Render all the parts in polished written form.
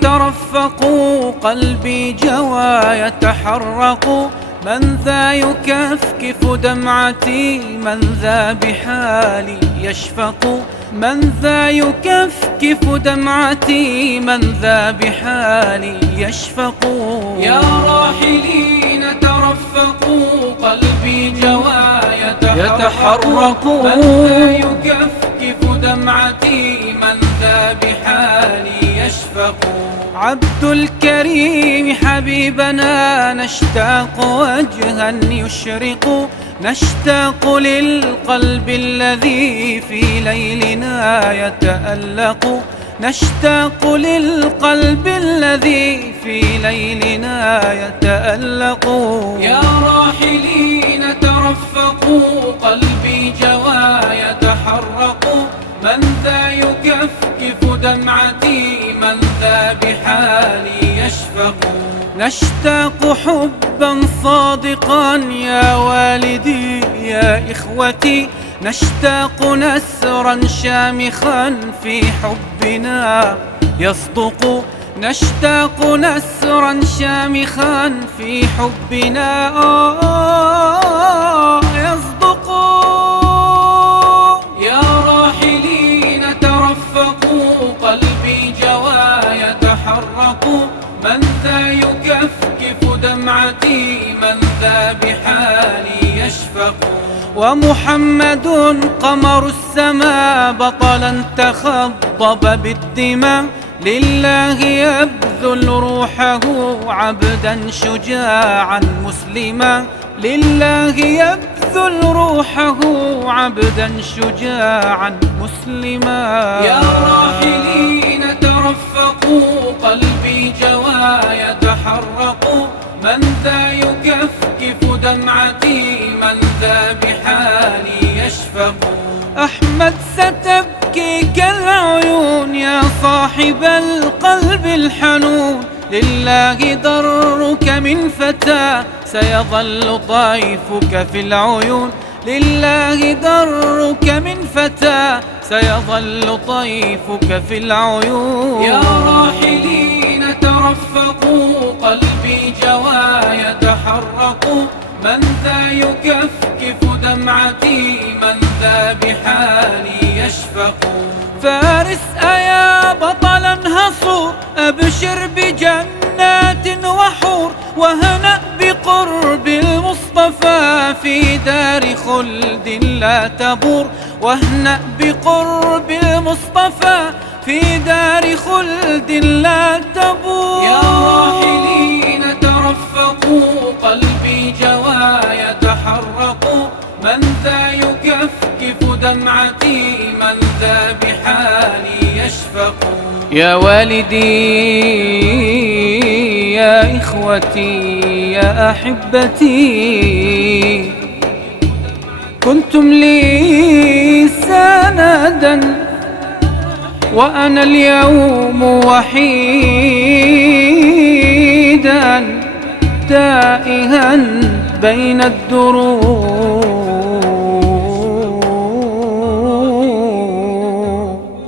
ترفقوا قلبي جوى يتحرق، من ذا يكفكف دمعتي، من ذا بحالي يشفق، من ذا يكفكف دمعتي، من ذا بحالي يشفق. يا راحلين ترفقوا قلبي جوى يتحرق، من ذا يكفكف دمعتي، من ذا بحالي يشفق. عبد الكريم حبيبنا نشتاق وجها يشرق، نشتاق للقلب الذي في ليلنا يتألق، نشتاق للقلب الذي في ليلنا يتألق. يا راحلين ترفقوا قلبي جوى يتحرق، من ذا يكفكف دمعتي، من ذا بحالي يشفق. نشتاق حبا صادقا يا والدي يا إخوتي، نشتاق نسرا شامخا في حبنا يصدق، نشتاق نسرا شامخا في حبنا يصدق. يا راحلين ترفقوا قلبي جوى يتحرق، من ذا يكفكف دمعتي، من ذا بحالي يشفق. ومحمد قمر السماء بطلا تخضب بالدماء، لله يبذل روحه عبدا شجاعا مسلما، لله يبذل روحه عبدا شجاعا مسلما. يا راحلين ترفقوا قلبي جوى يتحرق، من ذا يكفكف دمعتي، من ذا بحالي يشفق. أحمد ستبكي كالعيون يا صاحب القلب الحنون، لله درك من فتى سيظل طيفك في العيون، لله درك من فتى سيظل طيفك في العيون. يا راحلين ترفقوا قلبي جوى يتحرق، من ذا يكفكف دمعتي، من ذا بحالي يشفق. فارس أيا بطلا هصور أبشر بجنات وحور، وهنأ بقرب المصطفى في دار خلد لا تبور، واهنأ بقرب المصطفى في دار خلد لا تبور. يا راحلين ترفقوا قلبي جوى يتحرق، من ذا يكفكف دمعتي، من ذا بحالي يشفق. يا والدي يا إخوتي يا أحبتي، كنتم لي سندا وأنا اليوم وحيدا، تائها بين الدروب.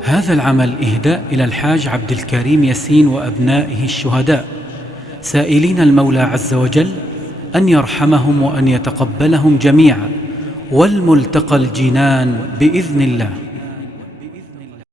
هذا العمل إهداء إلى الحاج عبد الكريم ياسين وأبنائه الشهداء، سائلين المولى عز وجل أن يرحمهم وأن يتقبلهم جميعا، والملتقى الجنان بإذن الله.